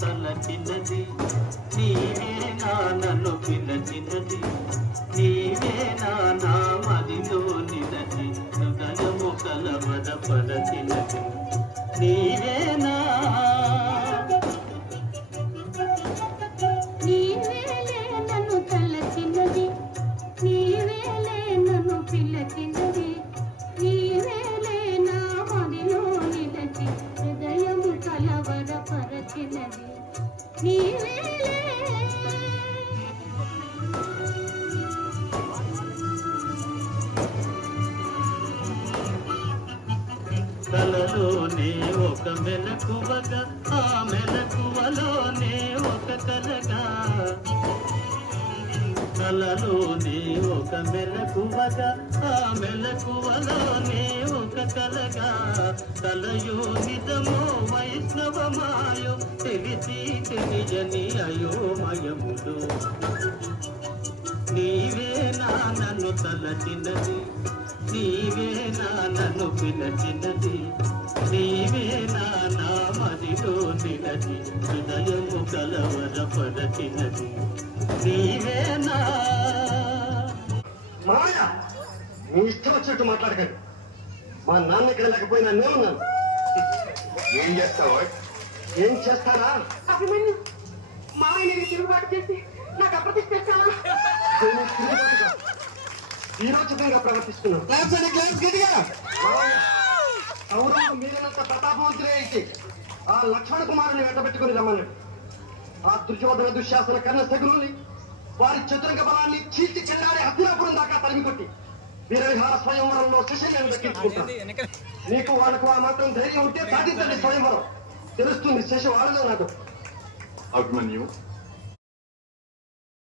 తలచినది నీవే నన్ను పిలచినది నీవే నా మదిలో నిలచి హృదయము కలవరపరచినది నీవేనా నీవేలే నన్ను తలచినది నీవేలే నన్ను పిలచినది నీవేలే నా మదిలో నిలచి హృదయము కలవరపరచినది నీవేలే కలలోనే ఒక మెలకువగా ఆ మెలకువలోనే ఒక కలగా కలలోనే ఒక మెలకువగా ఆ మెలకువలోనే ఒక కలగా కలయో నిజమో వైష్ణవమాయో తెలిసి తెలియని అయోమయములు నీవే నన్ను తలచినది నీవే నన్ను పిలచినది నీవే నా మదిలో నిలచి హృదయము కలవరపరచినది నీవేనా మాయ నీ ఇష్టం వచ్చినట్టు మాట్లాడకండి మా నాన్న ఇక్కడ లేకపోయినా నేనున్నాను ఏం చేస్తావా ఏం చేస్తారా అభిమన్యు మామయ్య నేను తిరుగుబాటు చేసి నాకు అప్రతిష్ట చేస్తావా వీరోచితంగా ప్రవర్తిస్తున్నాను కౌరవులు మీరినంత ప్రతాపవంతులే అయితే ఆ లక్ష్మణ కుమారుని వెంటబెట్టుకుని రమ్మన్నాడు ఆ దుర్యోధన దుశ్శాసన కర్ణ సగురుల్ని వారి చతురంగ బలాన్ని చీల్చి చెల్లారి హస్తినాపురం దాకా తరిమి కొట్టి వీరవిహార స్వయంవరంలో శిశల్యాన్ని దక్కించుకుంటాను నీకు వాళ్ళకు ఆ మాత్రం ధైర్యం ఉంటే సాధించండి స్వయంవరం తెలుస్తుంది శశి వాళ్ళలో నాకు అభిమన్యు